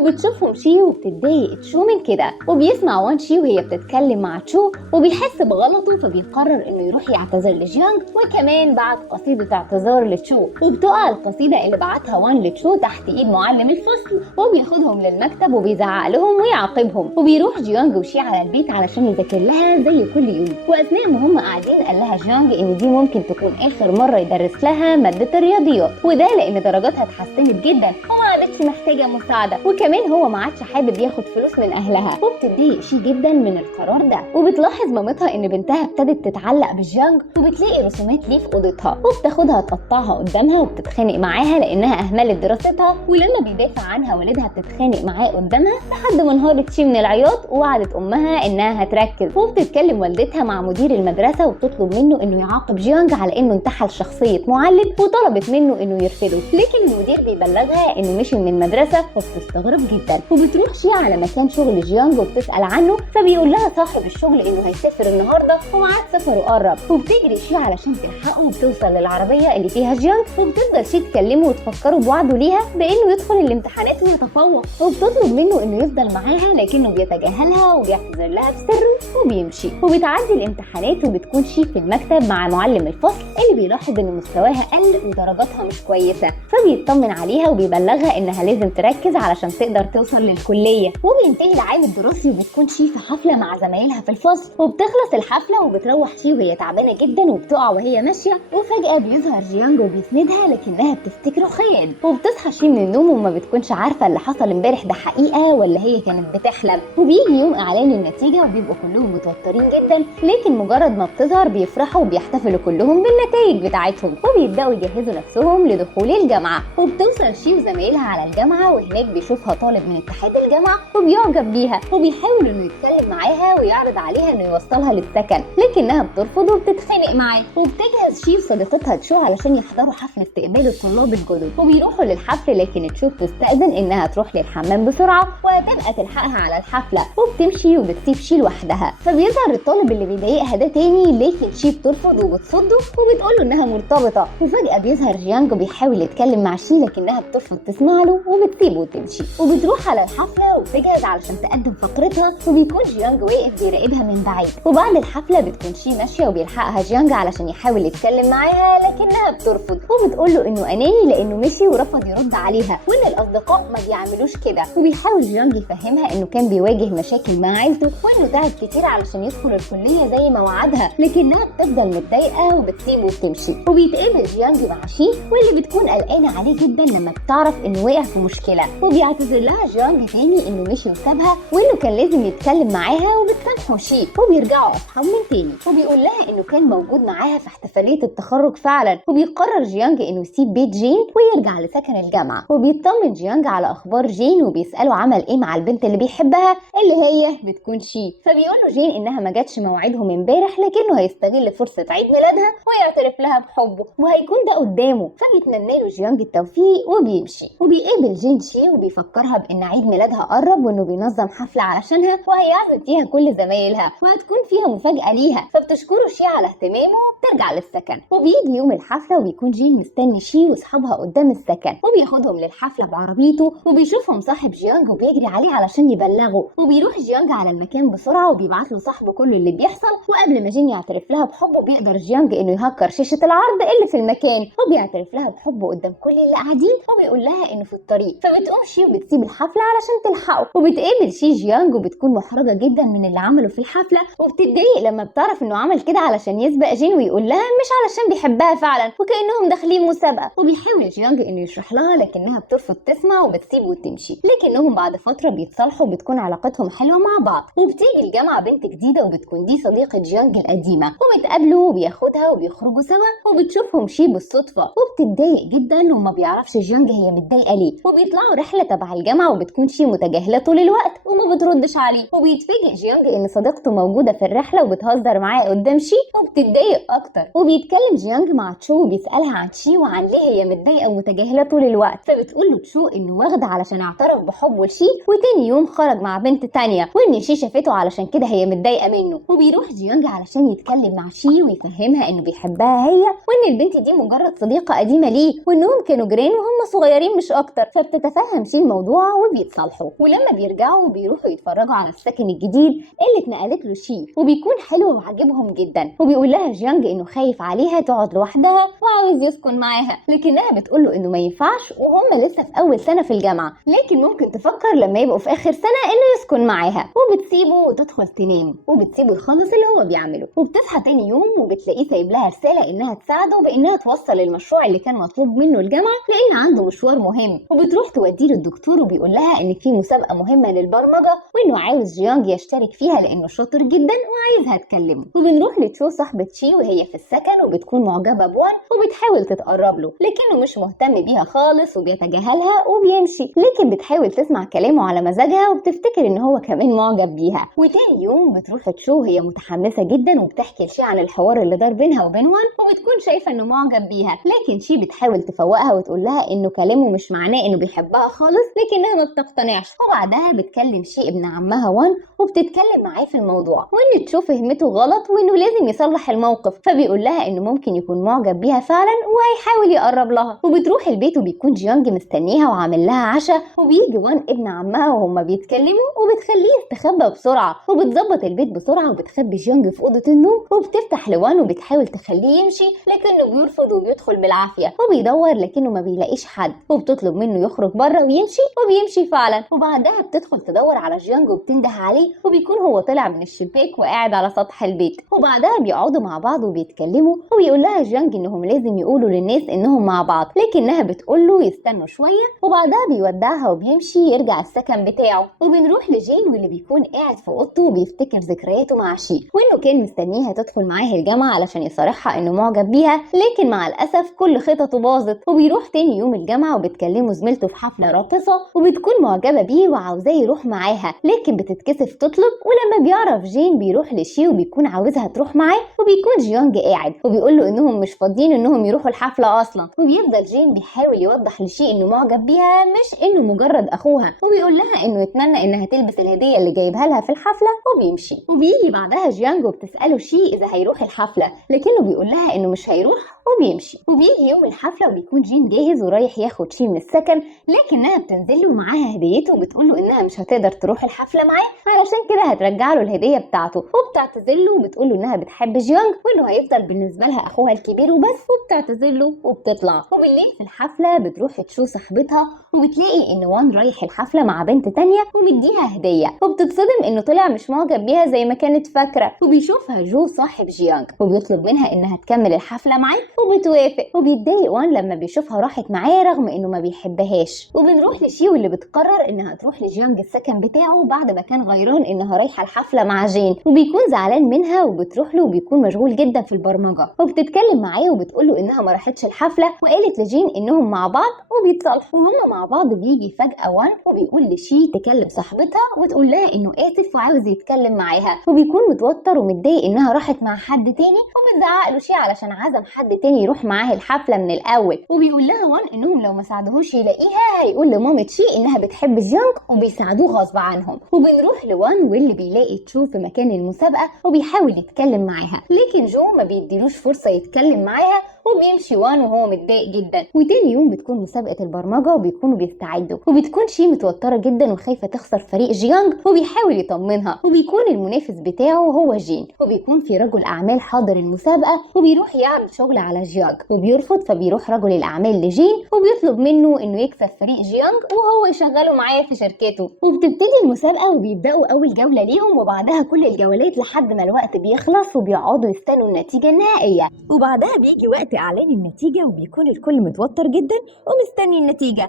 وبتشوفهم شي وبتتضايق تشو من كده، وبيسمع وان شي وهي بتتكلم مع تشو وبيحس بغلطه، فبيقرر انه يروح يعتذر لجيانج، وكمان بعت قصيدة اعتذار لتشو. وبتقع القصيدة اللي بعتها وان لتشو تحت ايد معلم الفصل، وبياخدهم للمكتب وبيزعق لهم ويعاقبهم. وبيروح جيانج وشي على البيت علشان يذاكر لها زي كل يوم، واثناء ما هم قاعدين قال لها جيانج ان دي ممكن تكون اخر مرة يدرس لها مادة الرياضيات، وده لان درجاتها اتحسنت جدا وما عادتش محتاجة مساعدة، وكمان هو ما عادش حابب ياخد فلوس من اهلها. وبتتضايق شي جدا من القرار ده، وبتلاحظ مامتها ان بنتها ابتدت تتعلق بجيانج، وبتلاقي رسومات ليه في اوضتها وبتاخدها تقطعها قدامها وبتتخانق معاها لانها اهملت دراستها. ولما بيدافع عنها والدها بتتخانق معاه قدامها لحد ما انهارت شي من العياط، ووعدت امها انها هتركز. وبتتكلم والدتها مع مدير المدرسه وبتطلب منه انه يعاقب جيانج على انه انتحل شخصيه معلم، وطلبت منه انه يرفضه، لكن المدير بيبلغها انه مشي من المدرسه، وبتستغرب جدا. وبتروح شي على مكان شغل جيانج وبتسال عنه، فبيقول لها صاحب الشغل انه هيسافر النهارده وميعاد سفره قرب. وبتجري شي علشان تلحقه وبتوصل للعربيه اللي فيها جيانج، وبتفضل شي تكلمه وتفكره بوعده ليها بانه يدخل الامتحانات ويتفوق، وبتطلب منه انه يفضل معاها لكنه بيتجاهلها وبيعتذر لها بسره وبيمشي. وبتعدي الامتحانات وبتكون شي في المكتب مع معلم الفصل اللي بيلاحظ ان مستواها قل ودرجاتها مش كويسه، فبيطمن عليها وبيبلغها انها لازم تركز علشان تقدر توصل للكليه. وبينتهي العام الدراسي وبتكون شي في حفله مع زمايلها في الفصل، وبتخلص الحفله وبتروح شي وهي تعبانه جدا وبتقع وهي ماشيه، وفجاه بيظهر جيانج وبيسندها لكنها بتفتكره خيال. وبتصحى شي من النوم وما بتكونش عارفه اللي حصل امبارح ده حقيقه ولا هي كانت بتحلم. وبيجي يوم اعلان النتيجه وبيبقوا كلهم متوترين جدا، لكن مجرد ما بتظهر بيفرحوا وبيحتفلوا كلهم بالنتائج بتاعتهم، وبيبداوا يجهزوا نفسهم لدخول الجامعه. وبتوصل شي وزمايلها على الجامعه، وهناك بيشوفها طالب من اتحاد الجامعه وبيعجب بيها، وبيحاول انه يتكلم معاها ويعرض عليها انه يوصلها للسكن، لكنها بترفض وبتتخانق معاه. وبتجهز شي وصديقتها تشو علشان يحضروا حفل استقبال الطلاب الجدد، وبيروحوا للحفل لكن تشو بتستأذن انها تروح للحمام بسرعه وهتبقى تلحقها على الحفله، وبتمشي وبتسيب شي لوحدها. فبيظهر الطالب اللي بيضايقها ده تاني، لكن شي بترفض وبتصده وبتقوله انها مرتبطه. وفجاه بيظهر جيانج وبيحاول يتكلم مع شي لكنها بترفض تسمع له وبتسيبه وتمشي. وبتروح على الحفله وبتجهز علشان تقدم فقرتها، وبيكون جيانج واقف بيراقبها من بعيد. وبعد الحفله بتكون شي ماشيه وبيلحقها جيانج علشان يحاول يتكلم معاها لكنها بترفض، وبتقول له انه اناني لانه مشي ورفض يرد عليها، وان الاصدقاء ما بيعملوش كده. وبيحاول جيانج يفهمها انه كان بيواجه مشاكل مع عيلته وانه تعب كتير علشان يدخل الكليه زي ما وعدها، لكنها بتفضل متضايقه وبتسيبه وبتمشي. وبيتقابل جيانج مع شي واللي بتكون قلقانه عليه جدا لما بتعرف انه وقع في مشكله، وبيعتذر لها جيانج تاني انه مشي وسابها وانه كان لازم يتكلم معاها، وبتسامحه شي وبيرجعوا اصحاب من تاني. وبيقول لها انه كان موجود معاها في احتفاليه التخرج فعلا. وبيقرر جيانج انه يسيب بيت جين ويرجع لسكن الجامعه، وبيطمن جيانج على اخبار جين وبيساله عمل ايه مع البنت اللي بيحبها اللي هي بتكون شي. فبيقول له جين انها ما جاتش موعدهم امبارح، لكنه هيستغل فرصه عيد ميلادها ويعترف لها بحبه وهيكون ده قدامه، فبيتمنى له جيانج التوفيق وبيمشي. وبيقابل جين شي وبيفكرها بان عيد ميلادها قرب وانه بينظم حفله علشانها وهيعزم فيها كل زمايلها وهتكون فيها مفاجاه ليها، فبتشكره شي على اهتمامه وبترجع للسكن. وبيجي يوم الحفله وبيكون جين مستني شي واصحابها قدام السكن، وبياخدهم للحفله بعربيته، وبيشوفهم صاحب جيانج وبيجري عليه علشان يبلغه. وبيروح جيانج على المكان بسرعه وبيبعت له صاحبه كل اللي بيحصل. وقبل ما جين يعترف لها بحبه بيقدر جيانج انه يهكر شاشه العرض اللي في المكان، وبيعترف لها بحبه قدام كل اللي قاعدين، وبيقول لها انه في الطريق. فبتقوم شي وبتسيب الحفله علشان تلحقه. وبتقابل شي جيانج وبتكون محرجه جدا من اللي عمله في الحفله، وبتتضايق لما بتعرف انه عمل كده علشان يسبق جين ويقول لها مش علشان بيحبها فعلا وكانهم داخلين مسابقه. وبيحاول جيانج انه يشرح لها لكنها بترفض تسمع وبتسيبه وتمشي، لكنهم بعد فتره بيتصالحوا وبتكون علاقتهم حلوه مع بعض. وبتيجي الجامعه بنت جديده وبتكون دي صديقه جيانج القديمه، وبتقابلوا وبياخدها وبيخرجوا سوا، وبتشوفهم شي بالصدفه وبتتضايق جدا وما بيعرفش جيانج هي متضايقه ليه. وبيطلعوا رحله تبع الجامعه وبتكون شي متجاهله طول الوقت وما بتردش عليه. وبيتفاجئ جيانج ان صديقته موجوده في الرحله وبتهزر معاه قدام شي، وبتتضايق اكتر. وبيتكلم جيانج مع تشو وبيسالها عن شي وعن ليه هي متضايقه ومتجاهله طول الوقت، فبتقول له تشو انه واخده علشان اعترف بحبه لشي، وتاني يوم خرج مع بنت تانية وان شي شافته علشان كده هي متضايقه منه. وبيروح جيانج علشان يتكلم مع شي ويفهمها انه بيحبها هي، وان البنت دي مجرد صديقه قديمه ليه، وانهم كانوا جيران وهم صغيرين مش اكتر. فبتتفهم شي الموضوع وبيتصالحوا، ولما بيرجعوا بيروحوا يتفرجوا على السكن الجديد اللي اتنقلت له شي، وبيكون حلو وعاجبهم جدا. وبيقول لها جيانج انه خايف عليها تقعد لوحدها وعاوز يسكن معاها، لكنها بتقول له انه ما ينفعش وهم لسه في اول سنه في الجامعه، لكن ممكن تفكر لما يبقوا في اخر سنه انه يسكن معاها. وبتسيبه وتدخل تنام، وبتسيبه يخلص اللي هو بيعمله. وبتصحى تاني يوم وبتلاقيه سايب لها رساله انها تساعده بانها توصل المشروع اللي كان مطلوب منه الجامعه، لان عنده مشوار مهم. وبتروح توديه للدكتور وبيقول لها ان في مسابقه مهمه للبرمجه وانه عاوز جيانج يشترك فيها لانه شاطر جدا وعايزها تكلمه. وبنروح لتشو صاحبه شي وهي في السكن، وبتكون معجبه بوان وبتحاول تتقرب له، لكنه مش مهتم بيها خالص وبيتجاهلها وبيمشي. لكن بتحاول تسمع كلامه على مزاجها وبتفتكر ان هو كمان معجب بيها. وتاني يوم بتروح تشو وهي متحمسه جدا وبتحكي لشي عن الحوار اللي دار بينها وبين وان، وبتكون شايفه انه معجب بيها. لكن شي بتحاول تفوقها وتقول لها انه كلامه مش معناه انه بيحبها خالص، لكنها ما بتقتنعش. وبعدها بتكلم شي ابن عمها وان وبتتكلم معاه في الموضوع، وان تشو فهمته غلط وانه لازم يصلح الموقف. فبيقول لها انه ممكن يكون معجب بيها فعلا وهيحاول يقرب لها. وبتروح البيت وبيكون جيانج مستنيها وعامل لها عشاء، وبيجي وان ابن عمها وهما بيتكلموا وبتخليه يستخبى بسرعه. وبتظبط البيت بسرعه وبتخبي جيانج في اوضه النوم، وبتفتح لوان وبتحاول تخليه يمشي لكنه بيرفض وبيدخل بالعافيه. وبيدور لكنه ما بيلاقيش حد، وبتطلب منه يخرج بره ويمشي، وبيمشي فعلا. وبعدها بتدخل تدور على جيانج وبتنده عليه، وبيكون هو طلع من الشباك وقاعد على سطح البيت. وبعدها بيقعدوا مع بعض وبيتكلموا، وبيقول لها جيانج انهم لازم يقولوا للناس انهم مع بعض، لكنها بتقول له يستنوا شويه. وبعدها بيودعها وبيمشي يرجع السكن بتاعه. وبنروح لجين واللي بيكون قاعد في اوضته وبيفتكر ذكرياته مع شي، وانه كان مستنيها تدخل معاه الجامعه علشان يصارحها انه معجب بيها، لكن مع الاسف كل خططه باظت. وبيروح تاني يوم الجامعه وبتكلمه زميلته في حفله راقصه، وبتكون معجبه بيه وعاوزاه يروح معاها، لكن بتتكسف تطلب. ولما بيعرف جين بيروح لشي وبيكون عاوزها تروح معاه، وبيكون جيانج قاعد وبيقول له انهم مش فاضيين انهم يروحوا الحفله اصلا. وبيفضل جين بيحاول يوضح لشي انه معجب بيها مش انه مجرد اخوها، وبيقول لها انه يتمنى انها تلبس الهديه اللي جايبها لها في الحفله، وبيمشي. وبيجي بعدها جيانج وبتساله شي اذا هيروح الحفله، لكنه بيقول لها انه مش هيروح وبيمشي. وبيجي يوم الحفله وبيكون جين جاهز ورايح ياخد شي من السكن، لكنها بتنزل له معاها هديته وبتقول له انها مش هتقدر تروح الحفله معاه علشان كده هترجع له الهديه بتاعته. وبتعتذر له وبتقول له انها بتحب جيانج وانه هيفضل بالنسبه لها اخوها الكبير وبس، وبتعتذر له وبتطلع. وبالليل في الحفله بتروح تشوف صاحبتها وبتلاقي ان وان رايح الحفله مع بنت تانية ومديها هديه، وبتتصدم انه طلع مش معجب بيها زي ما كانت فاكره. وبيشوفها جو صاحب جيانج وبيطلب منها انها تكمل الحفله معاه وبتوافق. وبيتضايق وان لما بيشوفها راحت معاه رغم انه ما بيحبهاش. وبنروح لشي واللي بتقرر انها تروح لجيانج السكن بتاعه بعد ما كان غيران انها رايحه الحفله مع جين، وبيكون زعلان منها وبتروح له وبيكون مشغول جدا في البرمجه. وبتتكلم معاه وبتقول له انها ما راحتش الحفله وقالت لجين انهم مع بعض وبيتصالحوا. وهم مع بعض بيجي فجاه وان وبيقول لشي تكلم صاحبتها وتقول لها انه اسف وعاوز يتكلم معاها، وبيكون متوتر ومتضايق انها راحت مع حد تاني، ومتزعق له شي علشان عزم حد تاني يروح معاه الحفله من الاول. وبيقول لها وان انهم لو ما ساعدوهوش يلاقيها هيقول لمامة شي انها بتحب جيانج وبيساعدوه غصب عنهم. وبنروح لوان واللي بيلاقي تشو في مكان المسابقه وبيحاول يتكلم معاها، لكن جو ما بيديلوش فرصه يتكلم معاها وبيمشي وان وهو متضايق جدا. وتاني يوم بتكون مسابقه البرمجه وبيكونوا بيستعدوا، وبتكون شي متوتره جدا وخايفه تخسر فريق جيانج وبيحاول يطمنها. وبيكون المنافس بتاعه هو جين، وبيكون في رجل اعمال حاضر المسابقه وبيروح يعمل شغل على جيانج وبيرفض. فبيروح رجل الاعمال لجين وبيطلب منه انه يكسب فريق جيانج وهو يشغله معاه في شركته. وبتبتدي المسابقه وبيبداوا اول جوله ليهم، وبعدها كل الجولات لحد ما الوقت بيخلص وبيقعدوا يستنوا النتيجه النهائيه. وبعدها بيجي وقت اعلان النتيجه وبيكون الكل متوتر جدا ومستني النتيجه.